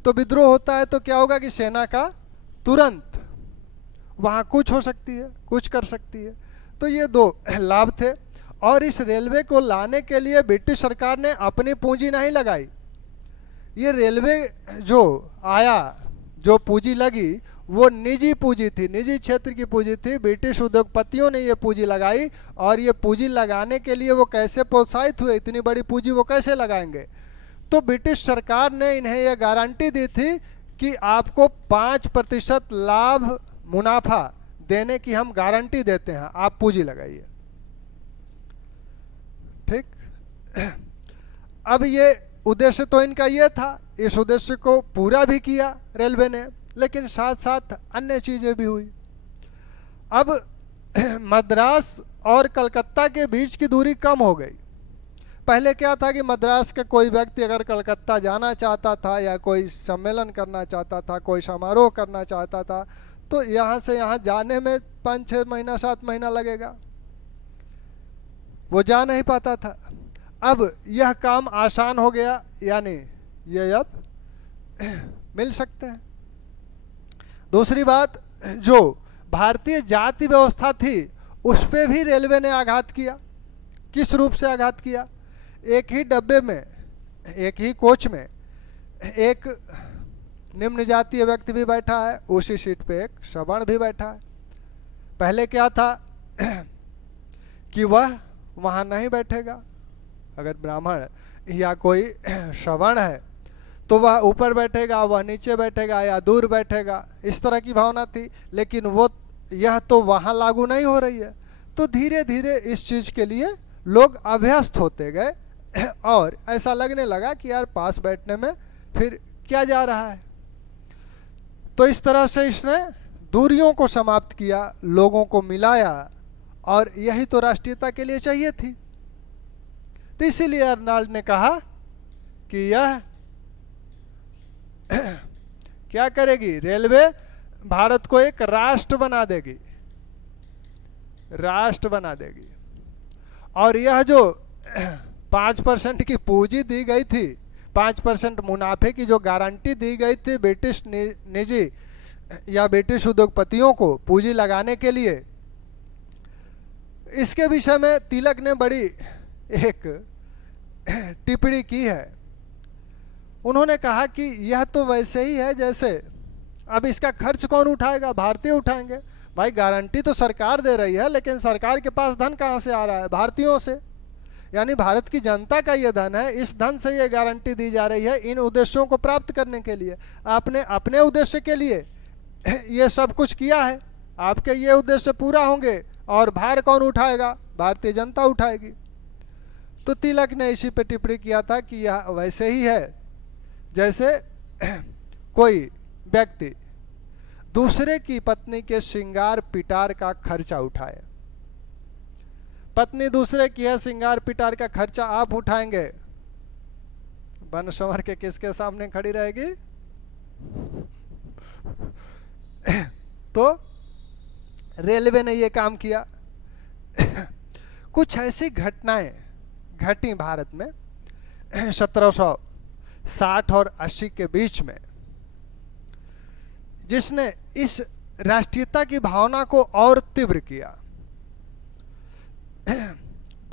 तो विद्रोह होता है तो क्या होगा कि सेना का तुरंत वहाँ कुछ हो सकती है, कुछ कर सकती है। तो ये दो लाभ थे। और इस रेलवे को लाने के लिए ब्रिटिश सरकार ने अपनी पूंजी नहीं लगाई। ये रेलवे जो आया, जो पूंजी लगी, वो निजी पूंजी थी, निजी क्षेत्र की पूंजी थी। ब्रिटिश उद्योगपतियों ने ये पूंजी लगाई, और ये पूंजी लगाने के लिए वो कैसे प्रोत्साहित हुए, इतनी बड़ी पूंजी वो कैसे लगाएंगे। तो ब्रिटिश सरकार ने इन्हें यह गारंटी दी थी कि आपको 5% लाभ मुनाफा देने की हम गारंटी देते हैं, आप पूंजी लगाइए। ठीक। अब ये उद्देश्य तो इनका ये था, इस उद्देश्य को पूरा भी किया रेलवे ने, लेकिन साथ साथ अन्य चीजें भी हुई। अब मद्रास और कलकत्ता के बीच की दूरी कम हो गई। पहले क्या था कि मद्रास का कोई व्यक्ति अगर कलकत्ता जाना चाहता था, या कोई सम्मेलन करना चाहता था, कोई समारोह करना चाहता था, तो यहाँ से यहाँ जाने में 5-6 महीना 7 महीना लगेगा, वो जा नहीं पाता था। अब यह काम आसान हो गया, यानी ये अब मिल सकते हैं। दूसरी बात, जो भारतीय जाति व्यवस्था थी उस पे भी रेलवे ने आघात किया। किस रूप से आघात किया? एक ही डब्बे में, एक ही कोच में एक निम्न जातीय व्यक्ति भी बैठा है, उसी सीट पे एक सवर्ण भी बैठा है। पहले क्या था कि वह वहाँ नहीं बैठेगा, अगर ब्राह्मण या कोई सवर्ण है तो वह ऊपर बैठेगा, वह नीचे बैठेगा या दूर बैठेगा, इस तरह की भावना थी। लेकिन वो यह तो वहाँ लागू नहीं हो रही है। तो धीरे धीरे इस चीज़ के लिए लोग अभ्यस्त होते गए, और ऐसा लगने लगा कि यार पास बैठने में फिर क्या जा रहा है। तो इस तरह से इसने दूरियों को समाप्त किया, लोगों को मिलाया, और यही तो राष्ट्रीयता के लिए चाहिए थी। तो इसीलिए अर्नाल्ड ने कहा कि यह क्या करेगी, रेलवे भारत को एक राष्ट्र बना देगी, राष्ट्र बना देगी। और यह जो 5% की पूंजी दी गई थी, 5% मुनाफे की जो गारंटी दी गई थी ब्रिटिश निजी या ब्रिटिश उद्योगपतियों को पूंजी लगाने के लिए, इसके विषय में तिलक ने बड़ी एक टिप्पणी की है। उन्होंने कहा कि यह तो वैसे ही है जैसे, अब इसका खर्च कौन उठाएगा, भारतीय उठाएंगे। भाई गारंटी तो सरकार दे रही है, लेकिन सरकार के पास धन कहाँ से आ रहा है, भारतीयों से, यानी भारत की जनता का ये धन है, इस धन से ये गारंटी दी जा रही है इन उद्देश्यों को प्राप्त करने के लिए। आपने अपने उद्देश्य के लिए ये सब कुछ किया है, आपके ये उद्देश्य पूरा होंगे और भार कौन उठाएगा, भारतीय जनता उठाएगी। तो तिलक ने इसी पे टिप्पणी किया था कि यह वैसे ही है जैसे कोई व्यक्ति दूसरे की पत्नी के श्रृंगार पिटार का खर्चा उठाए। पत्नी दूसरे की है, श्रृंगार पिटार का खर्चा आप उठाएंगे, बन संवर के किसके सामने खड़ी रहेगी? तो रेलवे ने ये काम किया। कुछ ऐसी घटनाएं घटी भारत में 1760 और 80 के बीच में, जिसने इस राष्ट्रीयता की भावना को और तीव्र किया।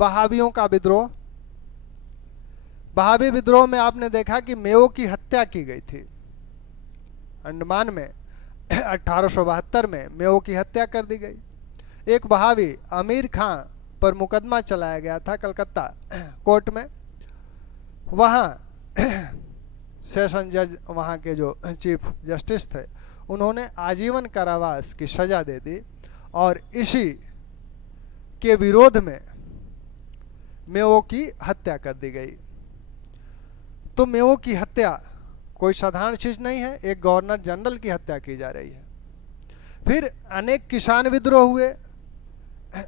वहाबियों का विद्रोह, वहाबी विद्रोह में आपने देखा कि मेओ की हत्या की गई थी अंडमान में 1872 में मेओ की हत्या कर दी गई। एक वहाबी अमीर खां पर मुकदमा चलाया गया था कलकत्ता कोर्ट में। वहाँ सेशन जज, वहाँ के जो चीफ जस्टिस थे, उन्होंने आजीवन कारावास की सजा दे दी और इसी के विरोध में मेओ की हत्या कर दी गई। तो मेओ की हत्या कोई साधारण चीज नहीं है, एक गवर्नर जनरल की हत्या की जा रही है। फिर अनेक किसान विद्रोह हुए,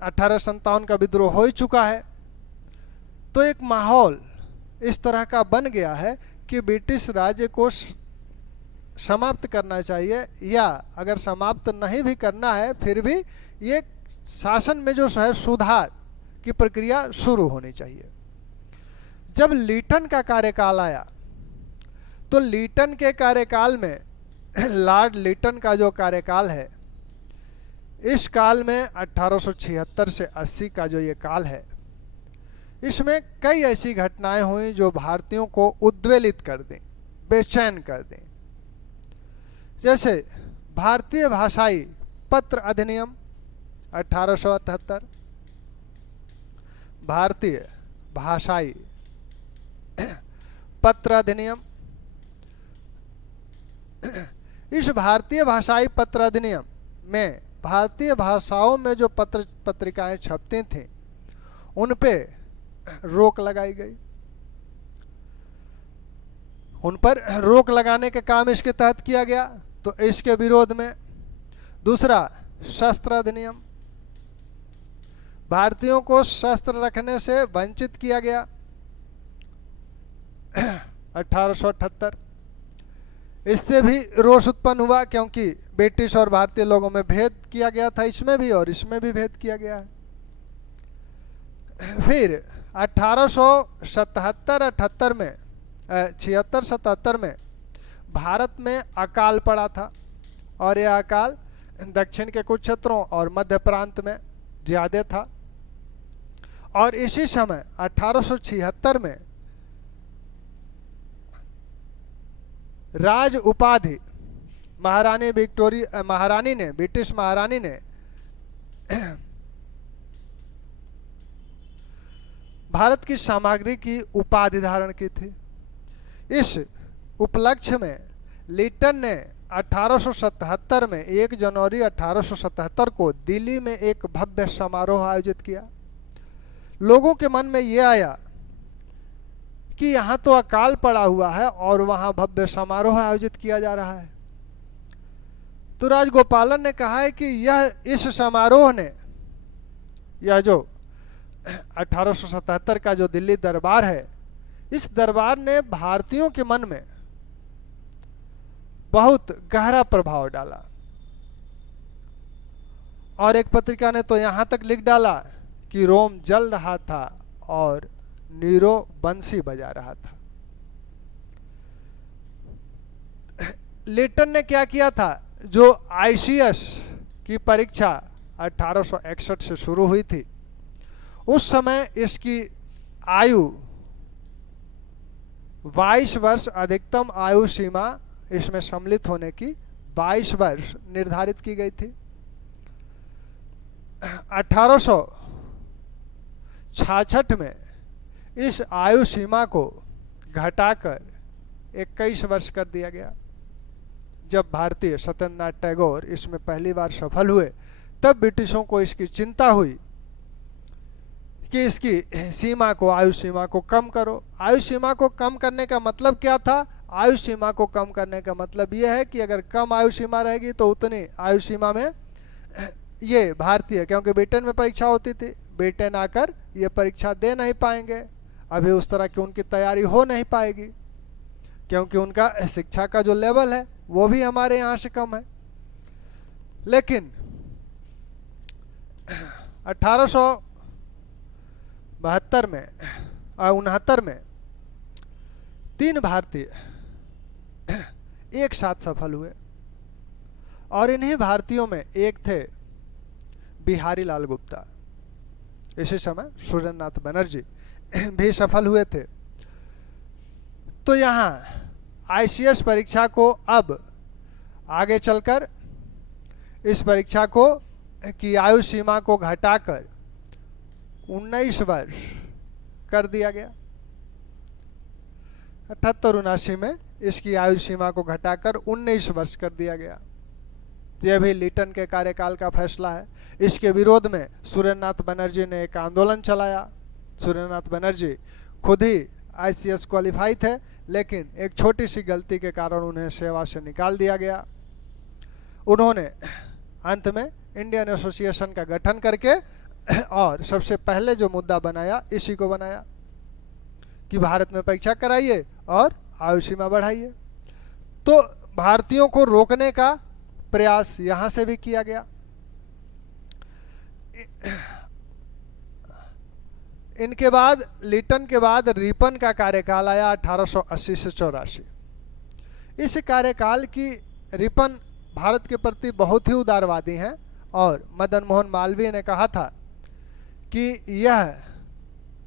1857 का विद्रोह हो ही चुका है। तो एक माहौल इस तरह का बन गया है कि ब्रिटिश राज्य को समाप्त करना चाहिए, या अगर समाप्त नहीं भी करना है फिर भी ये शासन में जो है सुधार की प्रक्रिया शुरू होनी चाहिए। जब लीटन का कार्यकाल आया तो लीटन के कार्यकाल में, लॉर्ड लीटन का जो कार्यकाल है, इस काल में 1876 से 80 का जो ये काल है, इसमें कई ऐसी घटनाएं हुई जो भारतीयों को उद्वेलित कर दें, बेचैन कर दें। जैसे भारतीय भाषाई पत्र अधिनियम 1878, भारतीय भाषाई पत्र अधिनियम। इस भारतीय भाषाई पत्र अधिनियम में भारतीय भाषाओं में जो पत्रिकाएं छपती थीं उन पे रोक लगाई गई। उन पर रोक लगाने के काम इसके तहत किया गया। तो इसके विरोध में दूसरा शस्त्र अधिनियम, भारतीयों को शस्त्र रखने से वंचित किया गया 1878। इससे भी रोष उत्पन्न हुआ क्योंकि ब्रिटिश और भारतीय लोगों में भेद किया गया था, इसमें भी और इसमें भी भेद किया गया है। फिर 1877-78 में 76-77 में भारत में अकाल पड़ा था, और यह अकाल दक्षिण के कुछ क्षेत्रों और मध्य प्रांत में ज्यादा था। और इसी समय 1876 में राज उपाधि महारानी विक्टोरिया, महारानी ने, ब्रिटिश महारानी ने भारत की सामग्री की उपाधि धारण की थी। इस उपलक्ष्य में लीटन ने 1877 में 1 जनवरी 1877 को दिल्ली में एक भव्य समारोह आयोजित किया। लोगों के मन में ये आया कि यहाँ तो अकाल पड़ा हुआ है और वहाँ भव्य समारोह आयोजित किया जा रहा है। तो राजगोपालन ने कहा है कि यह इस समारोह ने, यह जो 1877 का जो दिल्ली दरबार है, इस दरबार ने भारतीयों के मन में बहुत गहरा प्रभाव डाला। और एक पत्रिका ने तो यहां तक लिख डाला कि रोम जल रहा था और नीरो बंसी बजा रहा था। लिटन ने क्या किया था, जो आईसीएस की परीक्षा 1861 से शुरू हुई थी, उस समय इसकी आयु 22 वर्ष, अधिकतम आयु सीमा इसमें सम्मिलित होने की 22 वर्ष निर्धारित की गई थी। 1866 में इस आयु सीमा को घटाकर 21 वर्ष कर दिया गया। जब भारतीय सत्येंद्रनाथ टैगोर इसमें पहली बार सफल हुए, तब ब्रिटिशों को इसकी चिंता हुई कि इसकी सीमा को, आयु सीमा को कम करो। आयु सीमा को कम करने का मतलब क्या था? आयु सीमा को कम करने का मतलब यह है कि अगर कम आयु सीमा रहेगी तो उतनी आयु सीमा में ये भारतीय, क्योंकि ब्रिटेन में परीक्षा होती थी, ब्रिटेन आकर ये परीक्षा दे नहीं पाएंगे, अभी उस तरह की उनकी तैयारी हो नहीं पाएगी, क्योंकि उनका शिक्षा का जो लेवल है वो भी हमारे यहाँ से कम है। लेकिन 1872 में 69 में 3 भारतीय एक साथ सफल हुए, और इन्हीं भारतीयों में एक थे बिहारी लाल गुप्ता। इसी समय सुरेंद्रनाथ बनर्जी भी सफल हुए थे। तो यहाँ आईसीएस परीक्षा को अब आगे चलकर इस परीक्षा को की आयु सीमा को घटाकर 19 वर्ष कर दिया गया। 78-79 में इसकी आयु सीमा को घटाकर 19 वर्ष कर दिया गया। यह भी लिटन के कार्यकाल का फैसला है। इसके विरोध में सुरेंद्रनाथ बनर्जी ने एक आंदोलन चलाया। सुरेंद्रनाथ बनर्जी खुद ही आईसीएस क्वालिफाई थे, लेकिन एक छोटी सी गलती के कारण उन्हें सेवा से निकाल दिया गया। उन्होंने अंत में इंडियन एसोसिएशन का गठन करके और सबसे पहले जो मुद्दा बनाया, इसी को बनाया कि भारत में परीक्षा कराइए और आयु सीमा बढ़ाइए। तो भारतीयों को रोकने का प्रयास यहां से भी किया गया। इनके बाद, लिटन के बाद रिपन का कार्यकाल आया 1880 से 84। इस कार्यकाल की रिपन भारत के प्रति बहुत ही उदारवादी हैं, और मदन मोहन मालवीय ने कहा था कि यह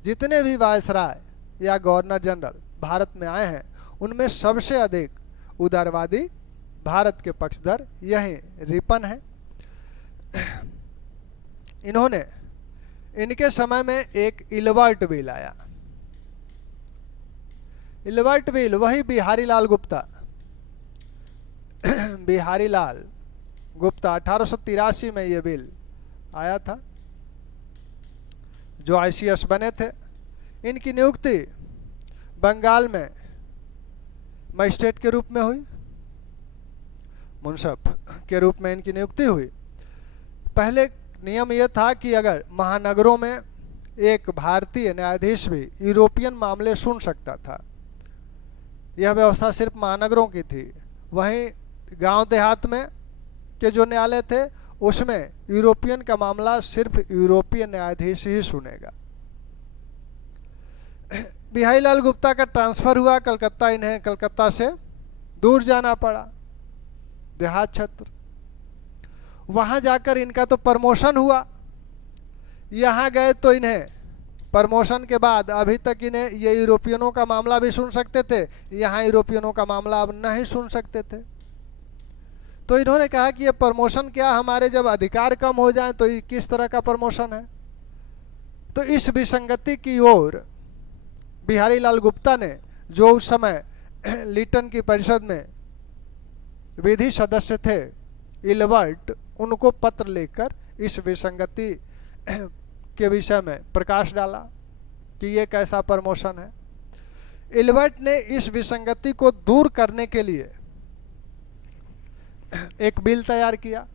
जितने भी वायसराय या गवर्नर जनरल भारत में आए हैं, उनमें सबसे अधिक उदारवादी भारत के पक्षधर यही रिपन है। इन्होंने, इनके समय में एक इलबर्ट बिल आया। इलबर्ट बिल वही बिहारी लाल गुप्ता बिहारी लाल गुप्ता 1883 में ये बिल आया था, जो आईसीएस बने थे। इनकी नियुक्ति बंगाल में मजिस्ट्रेट के रूप में हुई, मुंसफ के रूप में इनकी नियुक्ति हुई। पहले नियम यह था कि अगर महानगरों में एक भारतीय न्यायाधीश भी यूरोपियन मामले सुन सकता था, यह व्यवस्था सिर्फ महानगरों की थी। वहीं गांव देहात में के जो न्यायालय थे, उसमें यूरोपियन का मामला सिर्फ यूरोपीय न्यायाधीश ही सुनेगा। बिहारी लाल गुप्ता का ट्रांसफर हुआ कलकत्ता। इन्हें कलकत्ता से दूर जाना पड़ा, देहात क्षेत्र। वहां जाकर इनका तो प्रमोशन हुआ। यहाँ गए तो इन्हें प्रमोशन के बाद अभी तक इन्हें ये यूरोपियनों का मामला भी सुन सकते थे, यहाँ यूरोपियनों का मामला अब नहीं सुन सकते थे। तो इन्होंने कहा कि ये प्रमोशन क्या, हमारे जब अधिकार कम हो जाए तो ये किस तरह का प्रमोशन है। तो इस विसंगति की ओर बिहारी लाल गुप्ता ने, जो उस समय लिटन की परिषद में विधि सदस्य थे, इलबर्ट, उनको पत्र लिखकर इस विसंगति के विषय में प्रकाश डाला कि ये कैसा प्रमोशन है। इलबर्ट ने इस विसंगति को दूर करने के लिए एक बिल तैयार किया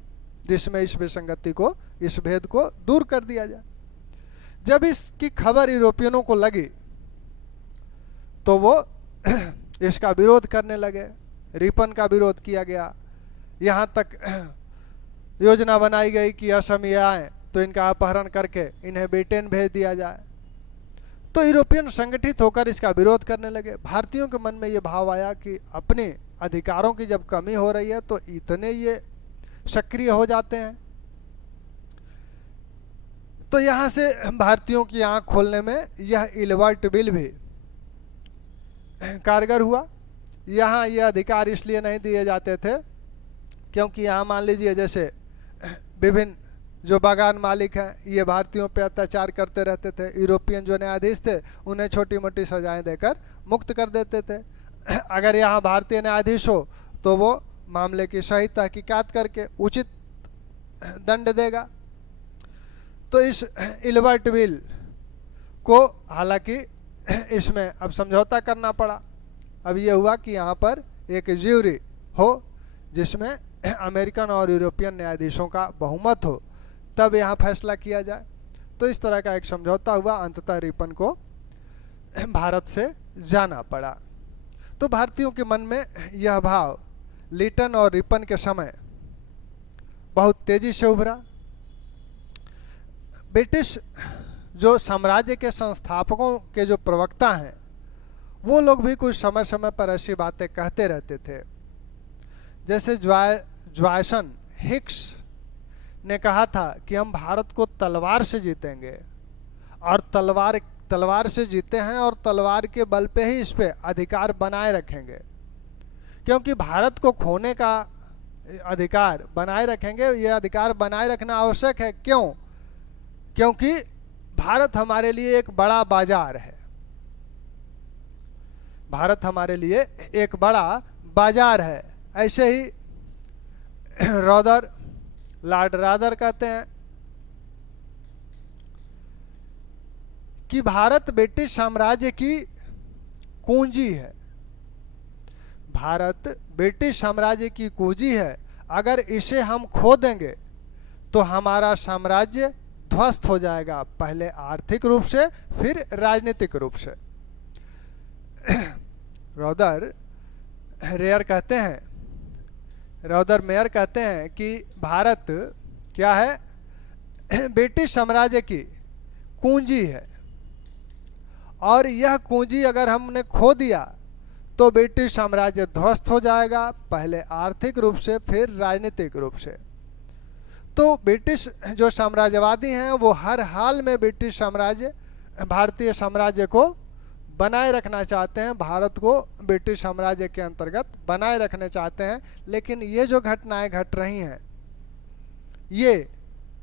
जिसमें इस विसंगति को, इस भेद को दूर कर दिया जाए। जब इसकी खबर यूरोपियनों को लगी तो वो इसका विरोध करने लगे। रिपन का विरोध किया गया, यहाँ तक योजना बनाई गई कि असमिया आए तो इनका अपहरण करके इन्हें ब्रिटेन भेज दिया जाए। तो यूरोपियन संगठित होकर इसका विरोध करने लगे। भारतीयों के मन में ये भाव आया कि अपने अधिकारों की जब कमी हो रही है तो इतने ये सक्रिय हो जाते हैं। तो यहाँ से भारतीयों की आंख खोलने में यह इल्बर्ट बिल भी कारगर हुआ। यहाँ ये अधिकार इसलिए नहीं दिए जाते थे क्योंकि यहाँ मान लीजिए जैसे विभिन्न जो बागान मालिक हैं ये भारतीयों पे अत्याचार करते रहते थे। यूरोपियन जो न्यायाधीश थे उन्हें छोटी मोटी सजाएं देकर मुक्त कर देते थे। अगर यहाँ भारतीय न्यायाधीश हो तो वो मामले की सही तहकीकात करके उचित दंड देगा। तो इस इल्बर्ट बिल को हालांकि इसमें अब समझौता करना पड़ा। अब ये हुआ कि यहाँ पर एक ज्यूरी हो जिसमें अमेरिकन और यूरोपियन न्यायाधीशों का बहुमत हो, तब यहाँ फैसला किया जाए। तो इस तरह का एक समझौता हुआ। अंततः रिपन को भारत से जाना पड़ा। तो भारतीयों के मन में यह भाव लिटन और रिपन के समय बहुत तेजी से उभरा। ब्रिटिश जो साम्राज्य के संस्थापकों के जो प्रवक्ता हैं वो लोग भी कुछ समय समय पर ऐसी बातें कहते रहते थे। जैसे ज्वायसन हिक्स ने कहा था कि हम भारत को तलवार से जीतेंगे, और तलवार से जीते हैं और तलवार के बल पे ही इस पे अधिकार बनाए रखेंगे, क्योंकि भारत को खोने का अधिकार बनाए रखेंगे। ये अधिकार बनाए रखना आवश्यक है। क्यों? क्योंकि भारत हमारे लिए एक बड़ा बाजार है। भारत हमारे लिए एक बड़ा बाजार है। ऐसे ही लॉर्ड रादर कहते हैं कि भारत ब्रिटिश साम्राज्य की कुंजी है। भारत ब्रिटिश साम्राज्य की कुंजी है। अगर इसे हम खो देंगे तो हमारा साम्राज्य ध्वस्त हो जाएगा, पहले आर्थिक रूप से फिर राजनीतिक रूप से। रॉदर मेयर कहते हैं कि भारत क्या है? ब्रिटिश साम्राज्य की कुंजी है, और यह कुंजी अगर हमने खो दिया तो ब्रिटिश साम्राज्य ध्वस्त हो जाएगा, पहले आर्थिक रूप से फिर राजनीतिक रूप से। तो ब्रिटिश जो साम्राज्यवादी हैं वो हर हाल में भारतीय साम्राज्य को बनाए रखना चाहते हैं, भारत को ब्रिटिश साम्राज्य के अंतर्गत बनाए रखना चाहते हैं। लेकिन ये जो घटनाएं घट रही हैं ये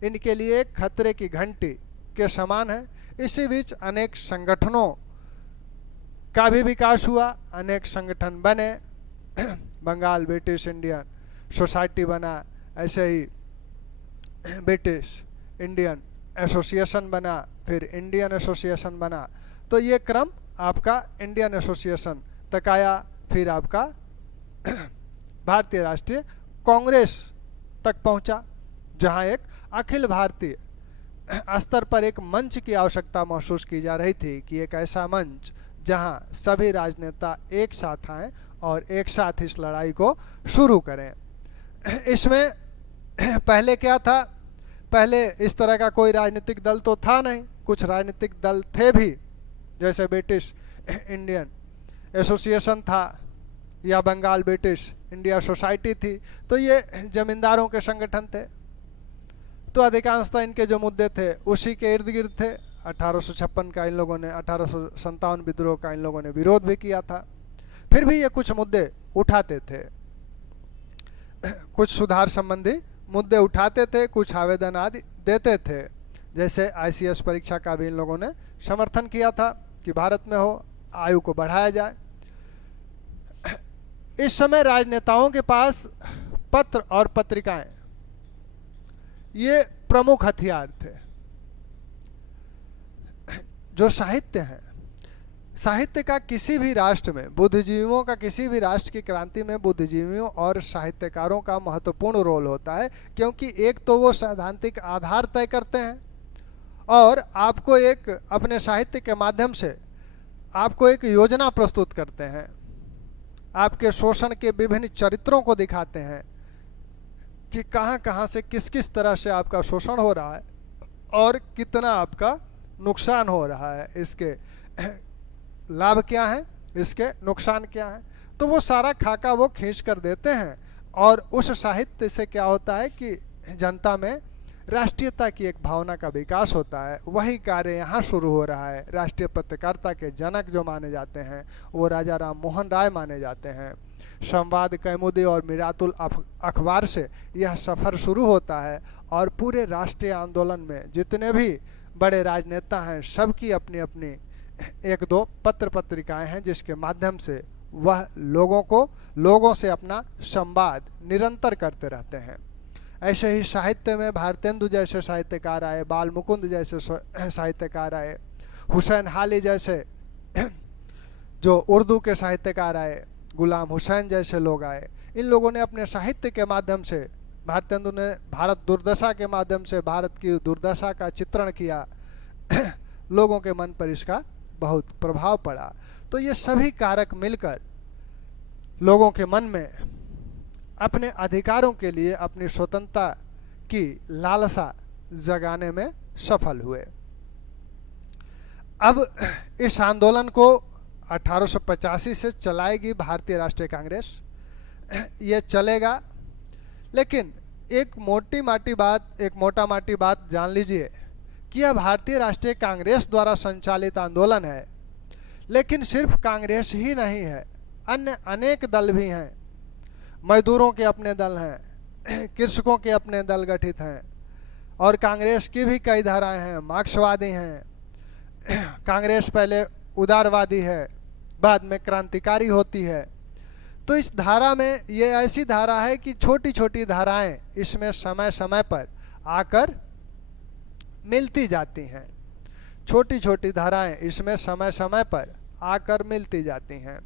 इनके लिए खतरे की घंटी के समान है। इसी बीच अनेक संगठनों का भी विकास हुआ, अनेक संगठन बने। बंगाल ब्रिटिश इंडियन सोसाइटी बना, ऐसे ही ब्रिटिश इंडियन एसोसिएशन बना, फिर इंडियन एसोसिएशन बना। तो ये क्रम आपका इंडियन एसोसिएशन तक आया, फिर आपका भारतीय राष्ट्रीय कांग्रेस तक पहुंचा, जहां एक अखिल भारतीय स्तर पर एक मंच की आवश्यकता महसूस की जा रही थी कि एक ऐसा मंच जहां सभी राजनेता एक साथ आएं और एक साथ इस लड़ाई को शुरू करें। इसमें पहले क्या था? पहले इस तरह का कोई राजनीतिक दल तो था नहीं। कुछ राजनीतिक दल थे भी, जैसे ब्रिटिश इंडियन एसोसिएशन था या बंगाल ब्रिटिश इंडिया सोसाइटी थी। तो ये जमींदारों के संगठन थे। तो अधिकांशतः इनके जो मुद्दे थे उसी के इर्द गिर्द थे। 1856 का इन लोगों ने, 1857 विद्रोह का इन लोगों ने विरोध भी किया था। फिर भी ये कुछ मुद्दे उठाते थे, कुछ सुधार संबंधी मुद्दे उठाते थे, कुछ आवेदन आदि देते थे। जैसे ICS परीक्षा का भी इन लोगों ने समर्थन किया था कि भारत में हो, आयु को बढ़ाया जाए। इस समय राजनेताओं के पास पत्र और पत्रिकाएं ये प्रमुख हथियार थे। जो साहित्य है, साहित्य का किसी भी राष्ट्र में, बुद्धिजीवियों का किसी भी राष्ट्र की क्रांति में बुद्धिजीवियों और साहित्यकारों का महत्वपूर्ण रोल होता है, क्योंकि एक तो वो सैद्धांतिक आधार तय करते हैं और आपको एक अपने साहित्य के माध्यम से आपको एक योजना प्रस्तुत करते हैं, आपके शोषण के विभिन्न चरित्रों को दिखाते हैं कि कहाँ कहाँ से किस किस तरह से आपका शोषण हो रहा है और कितना आपका नुकसान हो रहा है, इसके लाभ क्या है, इसके नुकसान क्या है। तो वो सारा खाका वो खींच कर देते हैं और उस साहित्य से क्या होता है कि जनता में राष्ट्रीयता की एक भावना का विकास होता है। वही कार्य यहाँ शुरू हो रहा है। राष्ट्रीय पत्रकारिता के जनक जो माने जाते हैं वो राजा राम मोहन राय माने जाते हैं। संवाद कैमुदी और मिरातुल अखबार से यह सफ़र शुरू होता है और पूरे राष्ट्रीय आंदोलन में जितने भी बड़े राजनेता हैं सबकी अपनी अपनी एक दो पत्र पत्रिकाएं हैं जिसके माध्यम से वह लोगों से अपना संवाद निरंतर करते रहते हैं। ऐसे ही साहित्य में भारतेंदु जैसे साहित्यकार आए, बाल मुकुंद जैसे साहित्यकार आए, हुसैन हाली जैसे जो उर्दू के साहित्यकार आए, गुलाम हुसैन जैसे लोग आए। इन लोगों ने अपने साहित्य के माध्यम से, भारतेंदु ने भारत दुर्दशा के माध्यम से भारत की दुर्दशा का चित्रण किया। लोगों के मन पर इसका बहुत प्रभाव पड़ा। तो ये सभी कारक मिलकर लोगों के मन में अपने अधिकारों के लिए, अपनी स्वतंत्रता की लालसा जगाने में सफल हुए। अब इस आंदोलन को 1885 से चलाएगी भारतीय राष्ट्रीय कांग्रेस। ये चलेगा, लेकिन एक मोटा माटी बात जान लीजिए कि यह भारतीय राष्ट्रीय कांग्रेस द्वारा संचालित आंदोलन है। लेकिन सिर्फ कांग्रेस ही नहीं है, अन्य अनेक दल भी हैं। मजदूरों के अपने दल हैं, कृषकों के अपने दल गठित हैं और कांग्रेस की भी कई धाराएं हैं। मार्क्सवादी हैं, कांग्रेस पहले उदारवादी है, बाद में क्रांतिकारी होती है। तो इस धारा में ये ऐसी धारा है कि छोटी छोटी धाराएं इसमें समय समय पर आकर मिलती जाती हैं। छोटी छोटी धाराएं इसमें समय समय पर आकर मिलती जाती हैं।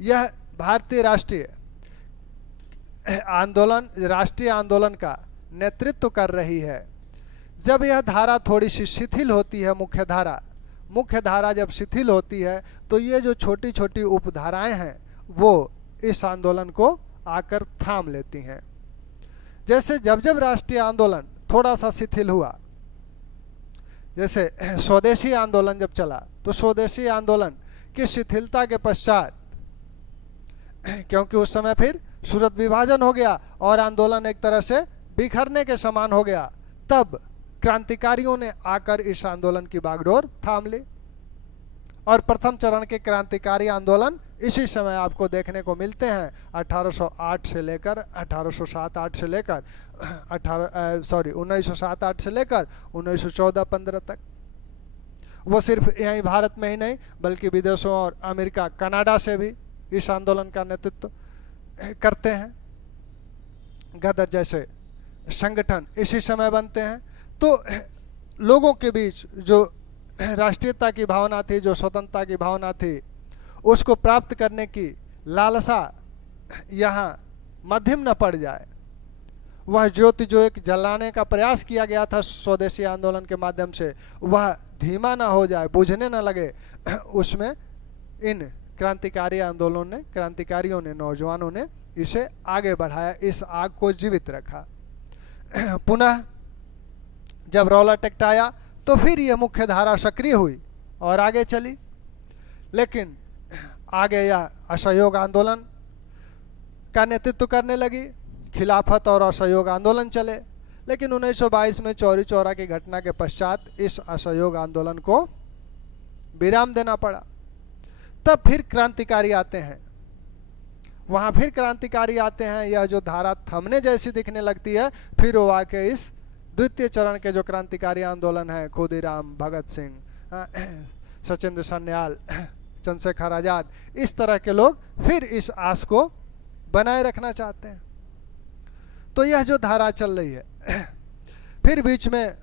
यह भारतीय राष्ट्रीय आंदोलन का नेतृत्व कर रही है। जब यह धारा थोड़ी सी शिथिल होती है, मुख्य धारा जब शिथिल होती है तो ये जो छोटी छोटी उपधाराएं हैं वो इस आंदोलन को आकर थाम लेती हैं। जैसे जब जब राष्ट्रीय आंदोलन थोड़ा सा शिथिल हुआ, जैसे स्वदेशी आंदोलन जब चला, तो स्वदेशी आंदोलन की शिथिलता के पश्चात, क्योंकि उस समय फिर सूरत विभाजन हो गया और आंदोलन एक तरह से बिखरने के समान हो गया, तब क्रांतिकारियों ने आकर इस आंदोलन की बागडोर थाम ली। और प्रथम चरण के क्रांतिकारी आंदोलन इसी समय आपको देखने को मिलते हैं। 1807-8 से लेकर 1907-8 तक। वो सिर्फ यहीं भारत में ही नहीं बल्कि विदेशों और अमेरिका, कनाडा से भी इस आंदोलन का नेतृत्व करते हैं। गदर जैसे संगठन इसी समय बनते हैं। तो लोगों के बीच जो राष्ट्रीयता की भावना थी, जो स्वतंत्रता की भावना थी, उसको प्राप्त करने की लालसा यहाँ मध्यम न पड़ जाए। वह ज्योति जो एक जलाने का प्रयास किया गया था स्वदेशी आंदोलन के माध्यम से, वह धीमा ना हो जाए, बुझने न लगे, उसमें इन क्रांतिकारियों ने, नौजवानों ने इसे आगे बढ़ाया, इस आग को जीवित रखा। पुनः जब रौला टेक्टाया तो फिर यह मुख्य धारा सक्रिय हुई और आगे चली। लेकिन आगे यह असहयोग आंदोलन का नेतृत्व करने लगी। खिलाफत और असहयोग आंदोलन चले, लेकिन 1922 में चौरी चौरा की घटना के पश्चात इस असहयोग आंदोलन को विराम देना पड़ा। तब फिर क्रांतिकारी आते हैं, वहाँ फिर क्रांतिकारी आते हैं। यह जो धारा थमने जैसी दिखने लगती है, फिर वो आके इस द्वितीय चरण के जो क्रांतिकारी आंदोलन है, खुदीराम, भगत सिंह, सचिंद्र सन्याल, चंद्रशेखर आजाद, इस तरह के लोग फिर इस आस को बनाए रखना चाहते हैं। तो यह जो धारा चल रही है, फिर बीच में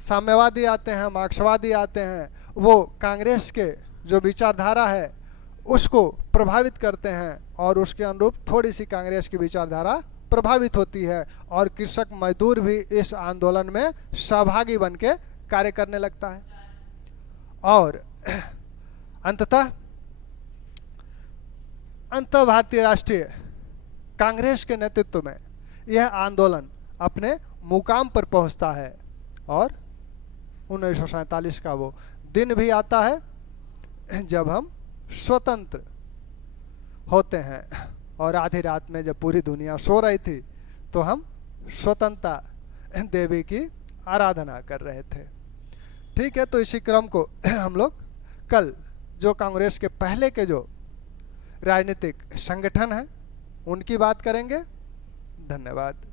साम्यवादी आते हैं, मार्क्सवादी आते हैं। वो कांग्रेस के जो विचारधारा है उसको प्रभावित करते हैं और उसके अनुरूप थोड़ी सी कांग्रेस की विचारधारा प्रभावित होती है और कृषक मजदूर भी इस आंदोलन में सहभागी बन के कार्य करने लगता है। और अंततः भारतीय राष्ट्रीय कांग्रेस के नेतृत्व में यह आंदोलन अपने मुकाम पर पहुंचता है और 1947 का वो दिन भी आता है जब हम स्वतंत्र होते हैं। और आधी रात में जब पूरी दुनिया सो रही थी तो हम स्वतंत्रता देवी की आराधना कर रहे थे। ठीक है, तो इसी क्रम को हम लोग कल जो कांग्रेस के पहले के जो राजनीतिक संगठन हैं उनकी बात करेंगे। धन्यवाद।